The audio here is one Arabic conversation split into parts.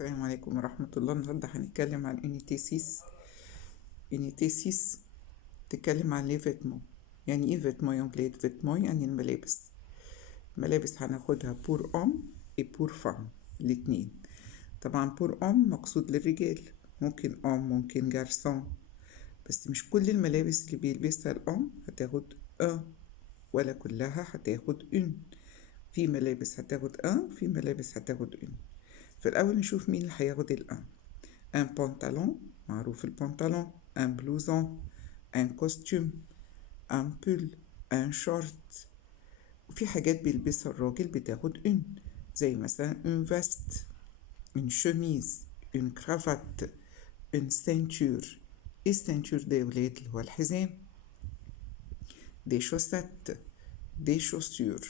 السلام عليكم ورحمة الله. النهاردة هنتكلم عن unité 6. unité 6 تتكلم عن les vêtements. يعني ايه vêtements يا ولاد؟ vêtements يعني الملابس. الملابس هناخدها pour homme et pour femme الاتنين. طبعا pour homme مقصود للرجال، ممكن homme ممكن garçon، بس مش كل الملابس اللي بيلبسها الأم هتاخد un ولا كلها هتاخد une. في ملابس هتاخد un، في ملابس هتاخد une. في الأول نشوف مين اللي هياخد الأن. un pantalon معروف البنطلون، un blouson، un costume، un pull، un short. وفي حاجات بيلبسها الراجل بتاخد une، زي مثلا une veste، une chemise، une cravate، une ceinture. ايه السنتور ده يا ولاد؟ اللي هو الحزام. des chaussettes، des chaussures.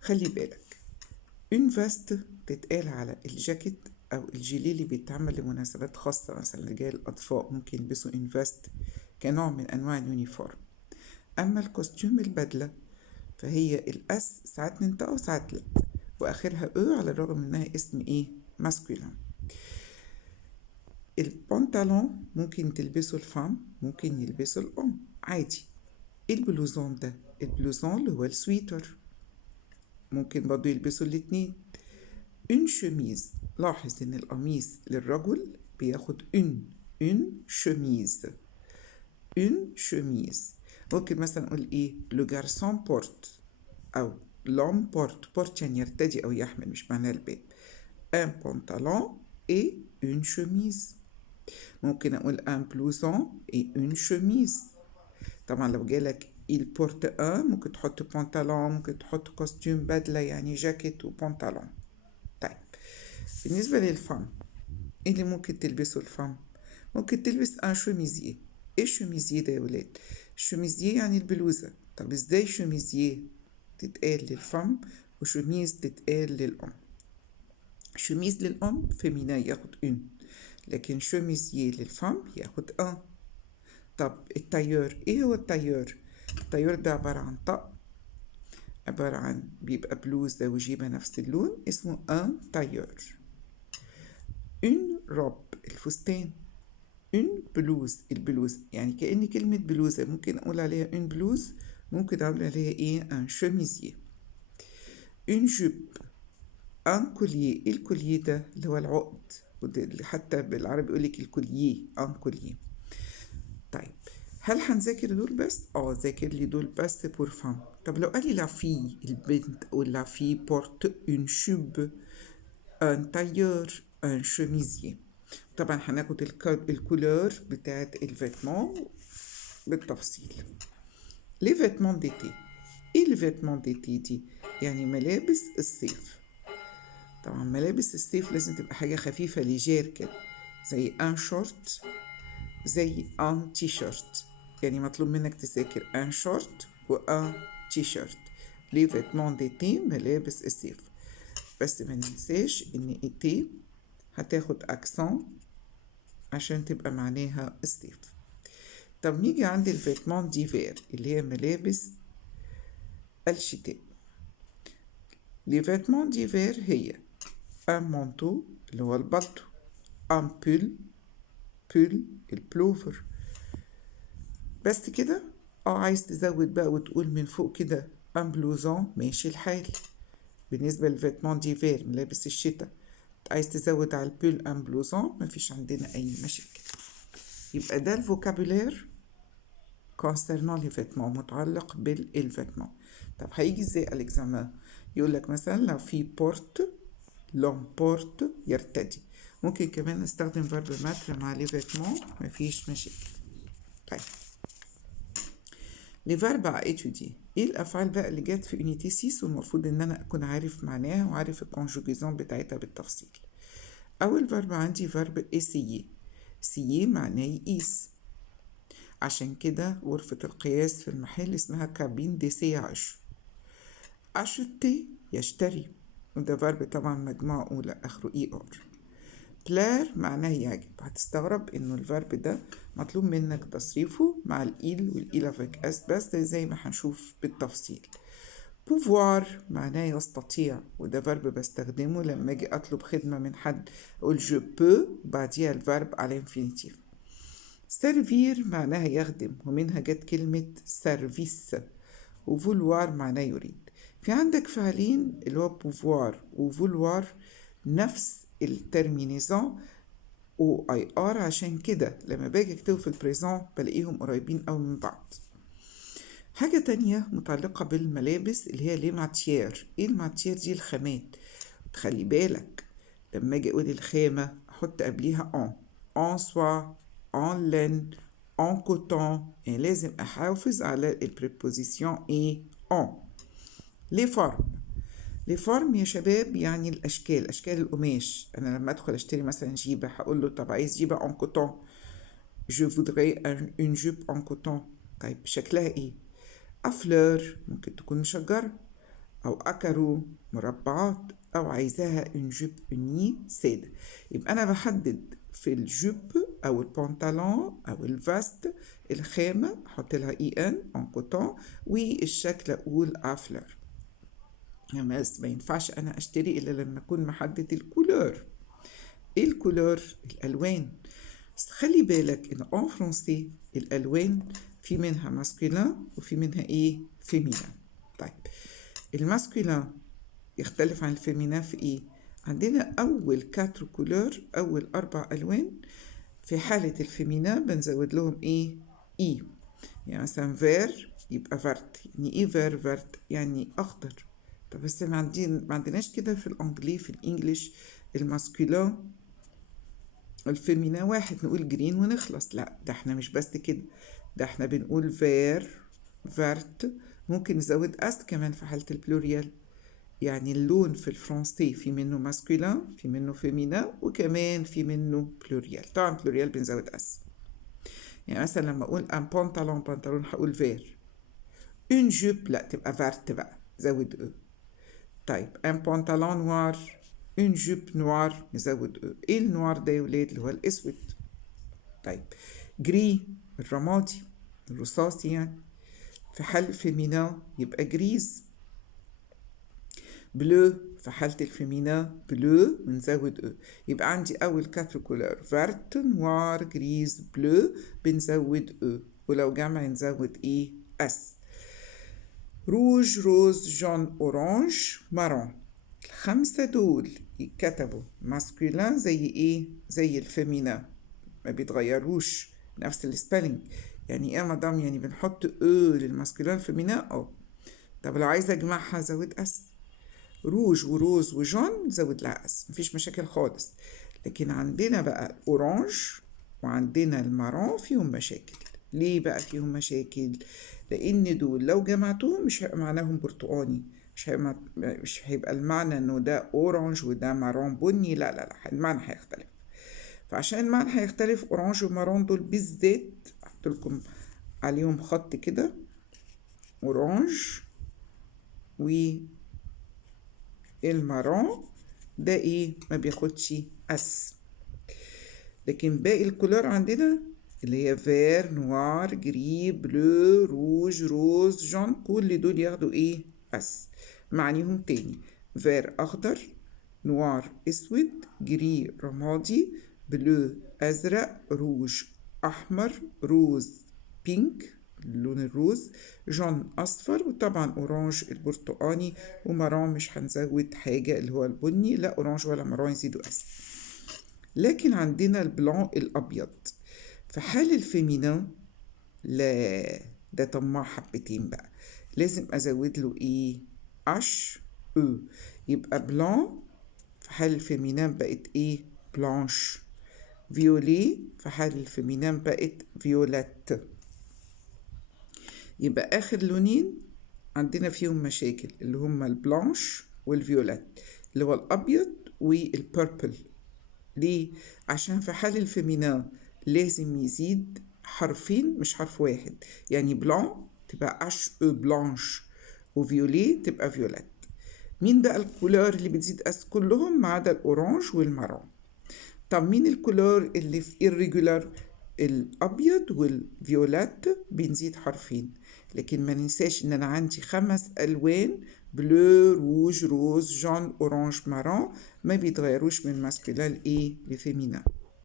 خلي بالك une veste تتقال على الجاكيت أو الجيلي اللي بيتعمل لمناسبات خاصة، مثلا رجال الأطفاء ممكن يلبسوا une veste كنوع من أنواع اليونيفورم. أما الكوستيوم البدلة فهي الأس ساعات ننطقه وساعات لأ، وآخرها على الرغم إنها اسم ماسكولين. البنطلون ممكن تلبسه الفام، ممكن يلبسه الأم عادي. البلوزون ده، البلوزون اللي هو السويتر، ممكن برضو يلبسوا الاتنين. une chemise، لاحظ ان القميص للرجل بياخد une chemise. une chemise ممكن مثلا نقول ايه le garçon porte او l'homme porte يعني يرتدي او يحمل، مش معناه الباب. un pantalon et une chemise. ممكن اقول un blouson et une chemise. طبعا لو جالك il porte un ممكن تحط بنطلون، ممكن تحط كوستيوم بدلة يعني جاكيت وبنطلون. طيب بالنسبة للفم، ايه اللي ممكن تلبسه الفم؟ ممكن تلبس ان شوميزيه. ايه الشوميزيه ده يا ولاد؟ الشوميزيه يعني البلوزة. طب ازاي شوميزيه تتقال للفم وشوميز تتقال للأم؟ شوميز للأم فيمينا ياخد اون، لكن شوميزيه للفم ياخد ان. طب التايور، ايه هو التايور؟ التايور ده عبارة عن طقم، عبارة عن بيبقى بلوزة وجيبة نفس اللون، اسمه ان تايور. une robe الفستان، une blouse البلوز، يعني كأن كلمة بلوزة ممكن أقول عليها une blouse، ممكن أقول عليها إيه un chemisier. une jupe un collier. الكولييه ده اللي هو العقد، حتى بالعربي يقولك الكولييه un collier. طيب هل هنذاكر دول بس؟ ذاكر لي دول بس pour femme. طب لو قالي لا في البنت أو لا في porte une jupe un tailleur un chemisier. طبعا هناخد الكولور بتاعت الفيتمون بالتفصيل. لي فيتمون ديتي، ايه الفيتمون ديتي دي؟ يعني ملابس الصيف. طبعا ملابس الصيف لازم تبقى حاجة خفيفة ليجير كده، زي ان شورت، زي ان تي شورت. يعني مطلوب منك تذاكر ان شورت وان تي شورت. لي فيتمون ديتي ملابس الصيف. بس ما ننساش ان ايتي هتاخد اكسون عشان تبقى معناها الصيف. طب نيجي عند الفيتمون ديفير اللي هي ملابس الشتاء. لي فيتمون ديفير هي ان مونتو اللي هو البلطو، ان بول البلوفر. بس كده؟ عايز تزود بقى وتقول من فوق كده ان بلوزون، ماشي الحال. بالنسبة للفيتمون ديفير ملابس الشتاء، عايز تزود على البول ان بلوزون، مفيش عندنا اي مشاكل. يبقى ده الفوكابولير concernant les vêtements، متعلق بالفيتمون. طب هيجي ازاي الاكزامان؟ يقول لك مثلا لو في بورت، لون بورت يرتدي. ممكن كمان نستخدم فيرب ماتر مع لي فيتمون، مفيش مشاكل. طيب لي فيرب ا étudier، ايه الافعال بقى اللي جت في unité 6 والمفروض ان انا اكون عارف معناها وعارف الكونجوجيزون بتاعتها بالتفصيل. اول فيرب عندي فيرب essayer. سيي معناه يقيس، عشان كده غرفة القياس في المحل اسمها كابين دي سياج. أشتي يشتري، وده فيرب طبعا مجموعة أولى آخره إي آر. بلير معناه يعجب. هتستغرب إنه الفيرب ده مطلوب منك تصريفه مع الإيل والإيل افيك اس بس زي ما هنشوف بالتفصيل. pouvoir معناه يستطيع، وده فيرب بستخدمه لما اجي اطلب خدمة من حد اقول je peux وبعديها الفيرب على infinitive. servir معناها يخدم، ومنها جت كلمة service، وفولوار معناه يريد. في عندك فعلين اللي هو pouvoir وفولوار نفس الترمينيزون او اي ار، عشان كده لما باجي اكتبه في البريزون بلاقيهم قريبين قوي من بعض. حاجة تانية متعلقة بالملابس اللي هي ليه ماتيير. ايه الماتيير دي؟ الخامات. تخلي بالك لما اجي اقول الخامة احط قبليها en soie en laine en coton، يعني لازم احافظ على البريبوزيسيون ايه en. ليه فورم؟ ليه فورم يا شباب يعني الاشكال، اشكال القماش. انا لما ادخل اشتري مثلا جيبة هقول له طب عايز جيبة en coton، je voudrais une jupe en coton. طيب شكلها ايه؟ أفلور ممكن تكون مشجرة، أو أكارو مربعات، أو عايزاها une jupe unie سادة. يبقى أنا بحدد في الجوب أو البنطلون أو الفاست الخامة أحط لها en كوتون، والشكل أقول أفلور. ما ينفعش أنا أشتري إلا لما أكون محدد الكولور. إيه الكولور؟ الألوان. بس خلي بالك إن en فرنسي الألوان في منها ماسكولين وفي منها ايه فيمينا. طيب الماسكولين يختلف عن الفيمينا في ايه؟ عندنا اول 4 كولور، اول 4 الوان. في حالة الفيمينا بنزود لهم ايه اي، يعني مثلا فير يبقى فيرت. يعني ايه فير؟ فيرت يعني اخضر. طب بس ما عندناش كده في الانجلي. في الانجليش الماسكولين الفيمينا واحد نقول جرين ونخلص. لا، ده احنا مش بس كده، ده احنا بنقول فير فيرت، ممكن نزود است كمان في حالة البلوريال. يعني اللون في الفرنسي في منه ماسكولين، في منه فيمينا، وكمان في منه بلوريال. طبعا بلوريال بنزود اس. يعني مثلا لما اقول ان بنطلون هقول فير. اون جوب لا، تبقى فيرت بقى، زود او. طيب ان بنطلون نوار، اون جوب نوار، نزود او. ايه النوار ده يا ولاد؟ اللي هو الاسود. طيب جري الرمادي الرصاصي يعني. في حال فيمينا يبقى جريز. بلو في حالة الفيمينا بلو ونزود او. يبقى عندي أول 4 كولور فيرت نوار جريز بلو، بنزود او، ولو جمع نزود ايه اس. روج روز جون اورانج مارون. الخمسة دول يتكتبوا ماسكولين زي ايه؟ زي الفيمينا، ما بيتغيروش، نفس السبيلنج. يعني ايه يا مدام؟ يعني بنحط او للماسكولين فيمينا طب لو عايزة اجمعها زود اس. روج وروز وجون زود لها اس، مفيش مشاكل خالص. لكن عندنا بقى اورانج وعندنا المارون فيهم مشاكل. ليه بقى فيهم مشاكل؟ لان دول لو جمعتهم مش هيبقى معناهم برتقاني، مش هيبقى المعنى انه ده اورانج وده مارون بني. لا لا لا، المعنى هيختلف. فعشان المعنى هيختلف، اورانج ومارون دول بالذات احط لكم عليهم خط كده، اورانج والمارون ده ايه؟ ما بياخدش اس. لكن باقي الكولور عندنا اللي هي فير نوار جري بلو روج روز جون، كل دول ياخدوا ايه؟ اس. معنيهم تاني: فير اخضر، نوار اسود، جري رمادي، بلو ازرق، روج احمر، روز بينك لون الروز، جون اصفر، وطبعا اورانج البرتقاني، ومارون مش هنزود حاجة اللي هو البني، لا اورانج ولا مارون يزيدوا اس. لكن عندنا البلون الابيض في حال الفيمينين لا، ده طماع حبتين بقى، لازم ازود له ايه؟ اش او. يبقى بلون في حال الفيمينين بقت ايه؟ بلانش. فيولي في حال الفيمينين بقت فيولات. يبقى اخر لونين عندنا فيهم مشاكل اللي هما البلانش والفيولات، اللي هو الابيض والبيربل. ليه؟ عشان في حال الفيمينين لازم يزيد حرفين مش حرف واحد. يعني بلان تبقى اش او بلانش، وفيولي تبقى فيولات. مين بقى الكولور اللي بتزيد اس؟ كلهم ما عدا الاورانج والمارون. طب مين الكولور اللي في irregular؟ الابيض والفيولات بنزيد حرفين. لكن ما ننساش ان انا عندي 5 الوان: بلو، روج، روز، جون، اورانج، مارون، ما بيتغيروش من ماسكولين لايه لفيمينا.